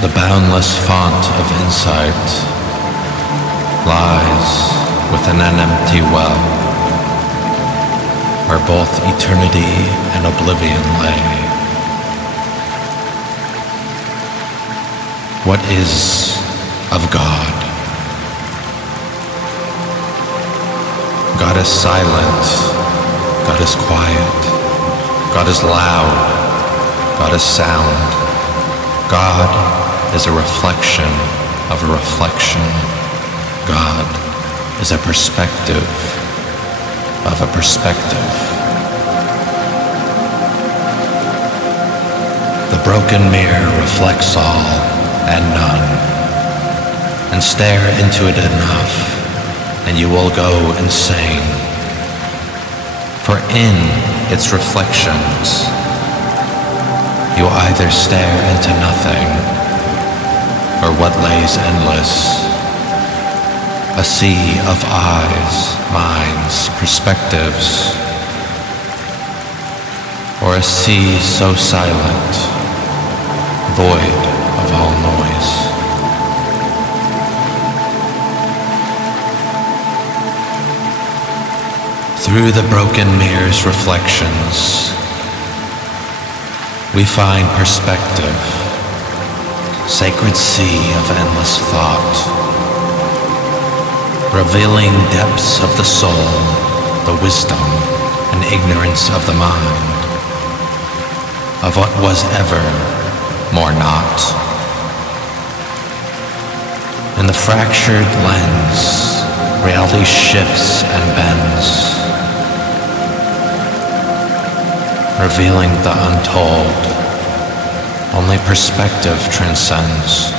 The boundless font of insight lies within an empty well, where both eternity and oblivion lay. What is of God? God is silent, God is quiet, God is loud, God is sound. God is a reflection of a reflection. God is a perspective of a perspective. The broken mirror reflects all and none, and stare into it enough, and you will go insane. For in its reflections, you either stare into nothing, or what lays endless, a sea of eyes, minds, perspectives, or a sea so silent, void of all noise. Through the broken mirror's reflections, we find perspective, sacred sea of endless thought, revealing depths of the soul, the wisdom and ignorance of the mind, of what was ever more not. In the fractured lens, reality shifts and bends, revealing the untold. Only perspective transcends.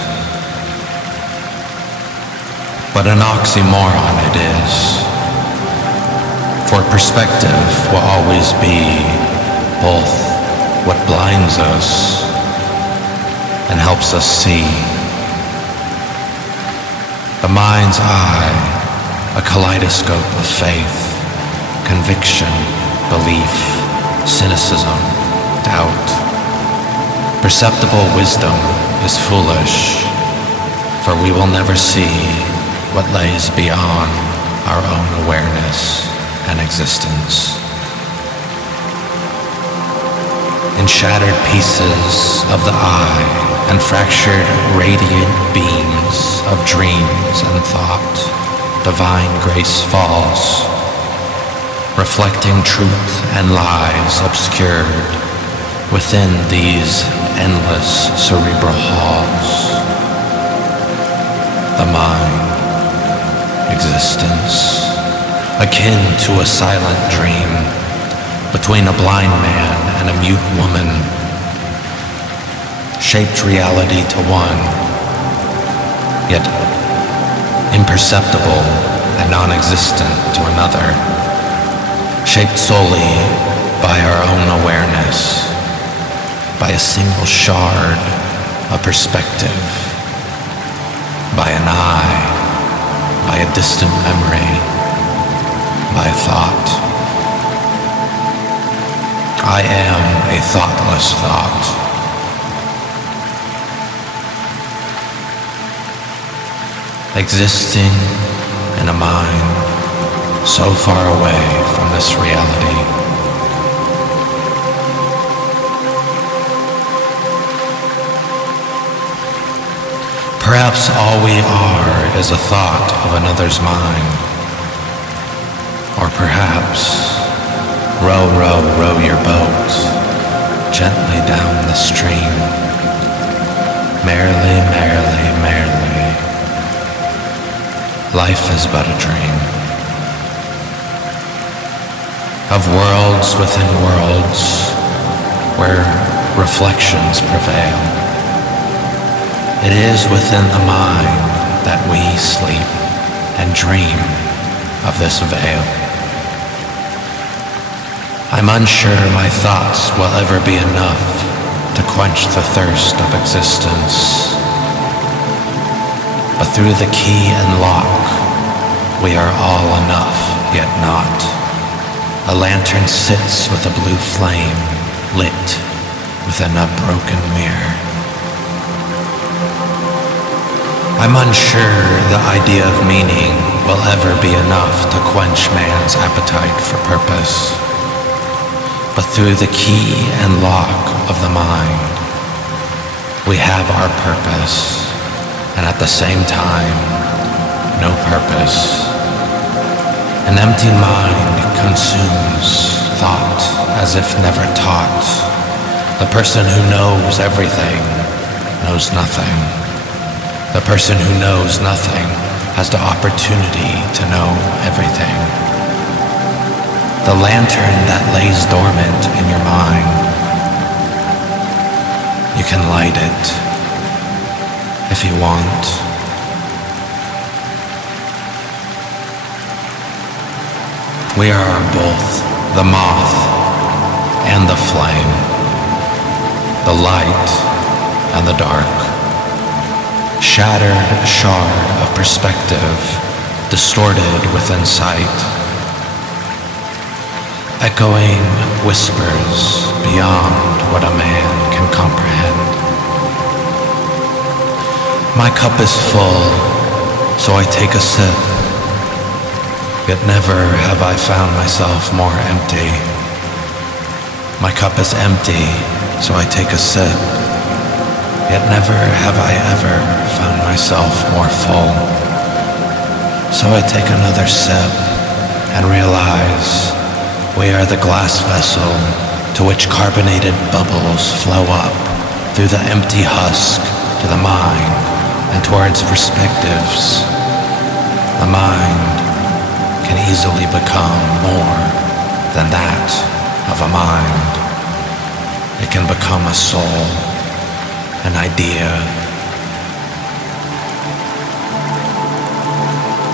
But an oxymoron it is, for perspective will always be both what blinds us and helps us see. The mind's eye, a kaleidoscope of faith, conviction, belief, cynicism, doubt. Perceptible wisdom is foolish, for we will never see what lays beyond our own awareness and existence. In shattered pieces of the eye and fractured radiant beams of dreams and thought, divine grace falls, reflecting truth and lies obscured within these endless cerebral halls. The mind, existence, akin to a silent dream between a blind man and a mute woman, shaped reality to one, yet imperceptible and non-existent to another, shaped solely by our own awareness, by a single shard of perspective, by an eye, by a distant memory, by a thought. I am a thoughtless thought. Existing in a mind so far away from this reality. Perhaps all we are is a thought of another's mind. Or perhaps, row, row, row your boat gently down the stream. Merrily, merrily, merrily. Life is but a dream. Of worlds within worlds, where reflections prevail. It is within the mind that we sleep and dream of this veil. I'm unsure my thoughts will ever be enough to quench the thirst of existence. But through the key and lock, we are all enough, yet not. A lantern sits with a blue flame lit within a broken mirror. I'm unsure the idea of meaning will ever be enough to quench man's appetite for purpose. But through the key and lock of the mind, we have our purpose, and at the same time, no purpose. An empty mind consumes thought as if never taught. The person who knows everything knows nothing. The person who knows nothing has the opportunity to know everything. The lantern that lays dormant in your mind, you can light it if you want. We are both the moth and the flame, the light and the dark. Shattered shard of perspective, distorted within sight. Echoing whispers beyond what a man can comprehend. My cup is full, so I take a sip. Yet never have I found myself more empty. My cup is empty, so I take a sip. Yet never have I ever found myself more full. So I take another sip and realize we are the glass vessel to which carbonated bubbles flow up through the empty husk to the mind and towards perspectives. The mind can easily become more than that of a mind. It can become a soul, an idea,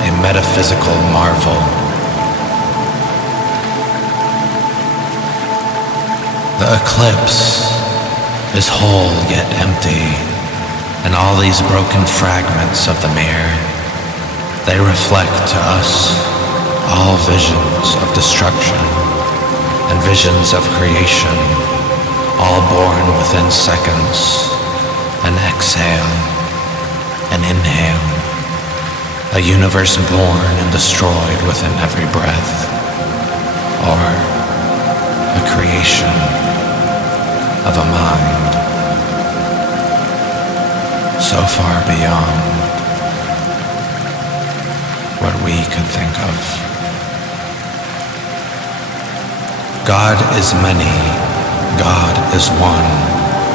a metaphysical marvel. The eclipse is whole yet empty, and all these broken fragments of the mirror, they reflect to us all visions of destruction and visions of creation, all born within seconds. An exhale, an inhale, a universe born and destroyed within every breath, or a creation of a mind so far beyond what we could think of. God is many, God is one,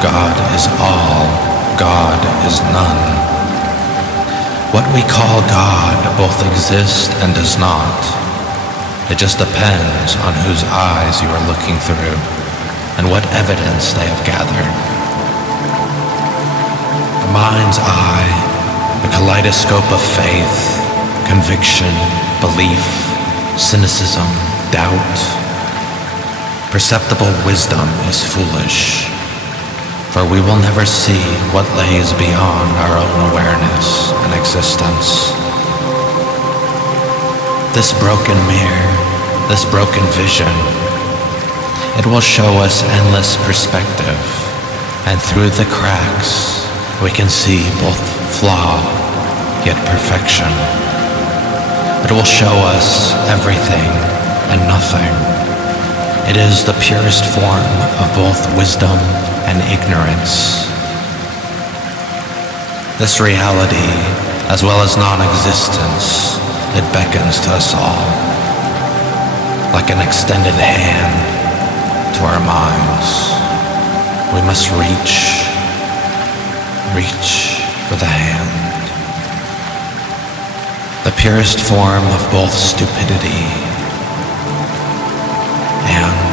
God is all, God is none. What we call God both exists and does not. It just depends on whose eyes you are looking through and what evidence they have gathered. The mind's eye, the kaleidoscope of faith, conviction, belief, cynicism, doubt. Perceptible wisdom is foolish, for we will never see what lays beyond our own awareness and existence. This broken mirror, this broken vision, it will show us endless perspective, and through the cracks we can see both flaw yet perfection. It will show us everything and nothing. It is the purest form of both wisdom and ignorance. This reality, as well as non-existence, it beckons to us all, like an extended hand to our minds. We must reach for the hand. The purest form of both stupidity and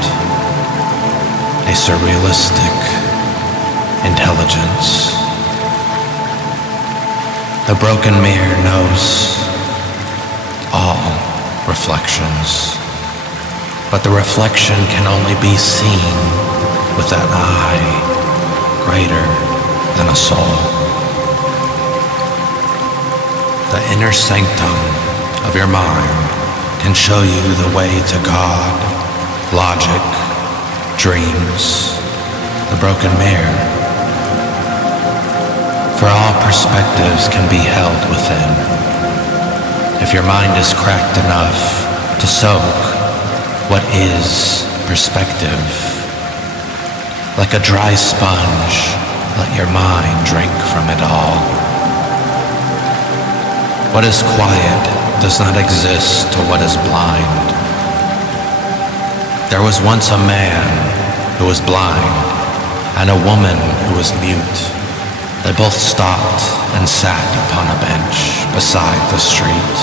a surrealistic intelligence. The broken mirror knows all reflections, but the reflection can only be seen with an eye greater than a soul. The inner sanctum of your mind can show you the way to God, logic, dreams, the broken mirror. For all perspectives can be held within. If your mind is cracked enough to soak what is perspective, like a dry sponge, let your mind drink from it all. What is quiet does not exist to what is blind. There was once a man who was blind and a woman who was mute. They both stopped and sat upon a bench beside the street.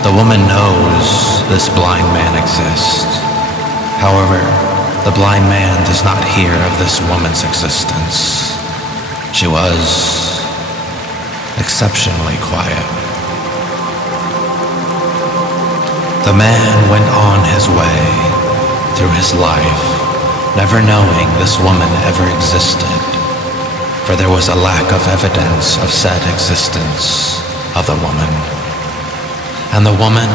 The woman knows this blind man exists. However, the blind man does not hear of this woman's existence. She was exceptionally quiet. The man went on his way through his life, never knowing this woman ever existed, for there was a lack of evidence of said existence of the woman. And the woman,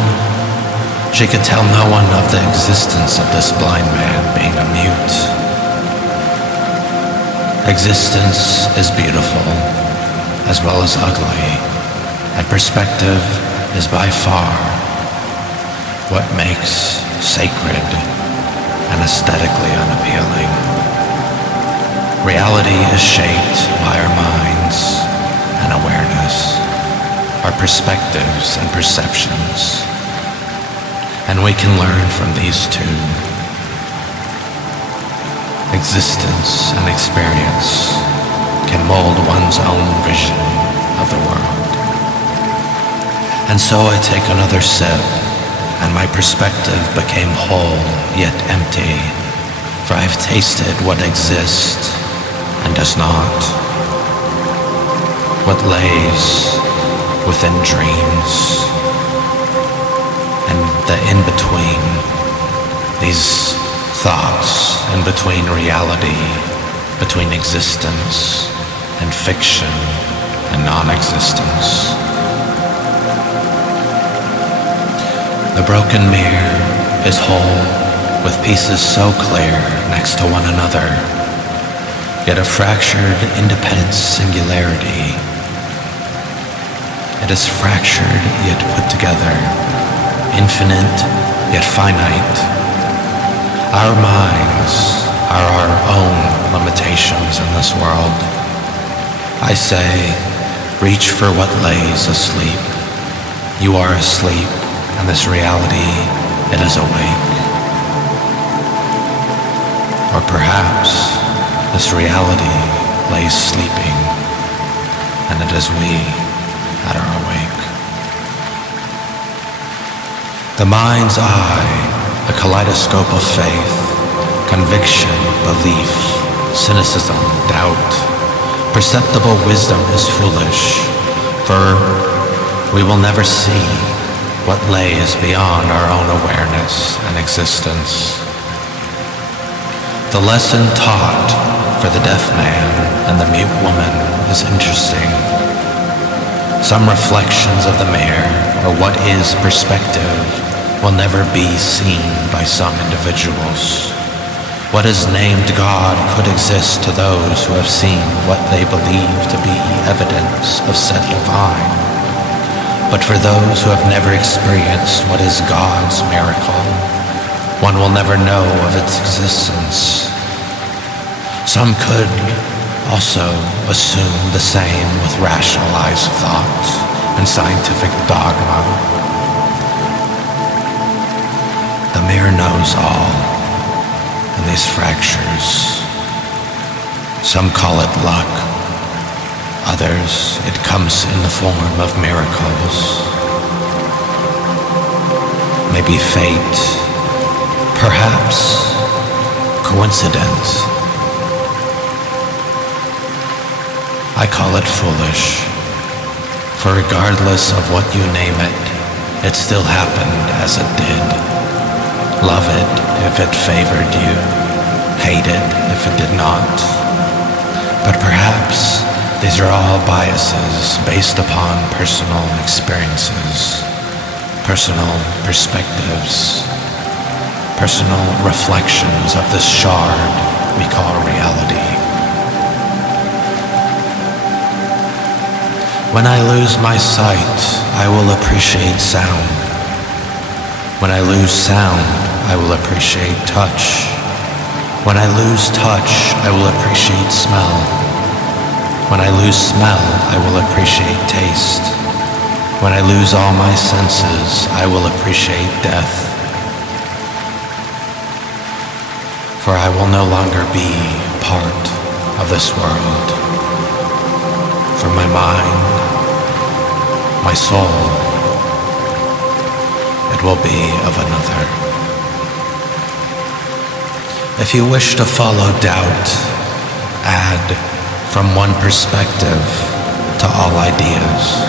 she could tell no one of the existence of this blind man being a mute. Existence is beautiful as well as ugly, and perspective is by far what makes sacred and aesthetically unappealing. Reality is shaped by our minds and awareness, our perspectives and perceptions, and we can learn from these two. Existence and experience can mold one's own vision of the world. And so I take another sip, and my perspective became whole yet empty, for I've tasted what exists and does not, what lays within dreams, and the in-between, these thoughts in between reality, between existence and fiction and non-existence. The broken mirror is whole, with pieces so clear next to one another, yet a fractured independent singularity. It is fractured yet put together, infinite yet finite. Our minds are our own limitations in this world. I say, reach for what lays asleep. You are asleep, and this reality, it is awake. Or perhaps this reality lays sleeping, and it is we that are awake. The mind's eye, a kaleidoscope of faith, conviction, belief, cynicism, doubt. Perceptible wisdom is foolish, for we will never see what lays beyond our own awareness and existence. The lesson taught for the deaf man and the mute woman is interesting. Some reflections of the mirror, or what is perspective, will never be seen by some individuals. What is named God could exist to those who have seen what they believe to be evidence of said divine. But for those who have never experienced what is God's miracle, one will never know of its existence. Some could also assume the same with rationalized thought and scientific dogma. The mirror knows all, and these fractures, some call it luck, others it comes in the form of miracles. Maybe fate, perhaps coincidence. I call it foolish, for regardless of what you name it, it still happened as it did. Love it if it favored you, hate it if it did not. But perhaps these are all biases based upon personal experiences, personal perspectives, personal reflections of this shard we call reality. When I lose my sight, I will appreciate sound. When I lose sound, I will appreciate touch. When I lose touch, I will appreciate smell. When I lose smell, I will appreciate taste. When I lose all my senses, I will appreciate death. For I will no longer be part of this world. For my mind, my soul, it will be of another. If you wish to follow doubt, add from one perspective to all ideas.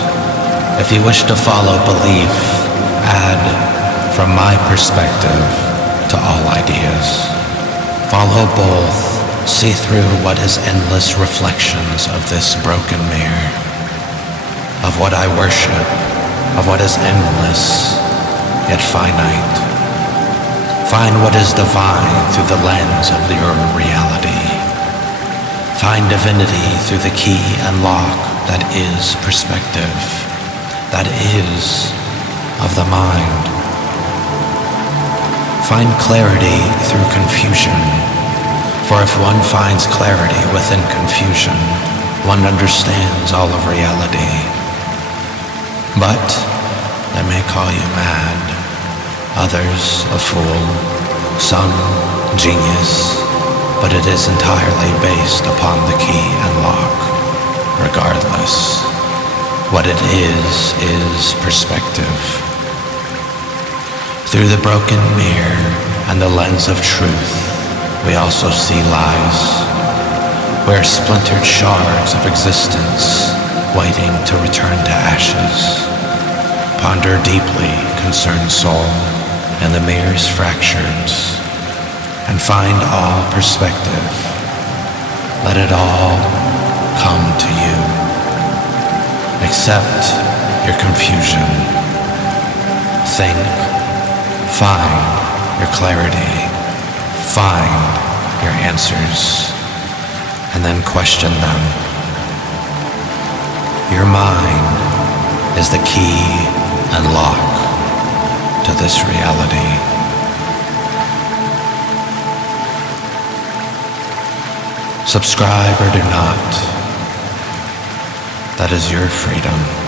If you wish to follow belief, add from my perspective to all ideas. Follow both, see through what is endless reflections of this broken mirror, of what I worship, of what is endless, yet finite. Find what is divine through the lens of your reality. Find divinity through the key and lock that is perspective, that is of the mind. Find clarity through confusion, for if one finds clarity within confusion, one understands all of reality. But they may call you mad, others a fool, some genius, but it is entirely based upon the key and lock. Regardless, what it is perspective. Through the broken mirror and the lens of truth, we also see lies. We're splintered shards of existence, waiting to return to ashes. Ponder deeply, concerned soul, in the mirror's fractures, and find all perspective. Let it all come to you. Accept your confusion. Think, find your clarity, find your answers, and then question them. Your mind is the key and lock to this reality. Subscribe or do not. That is your freedom.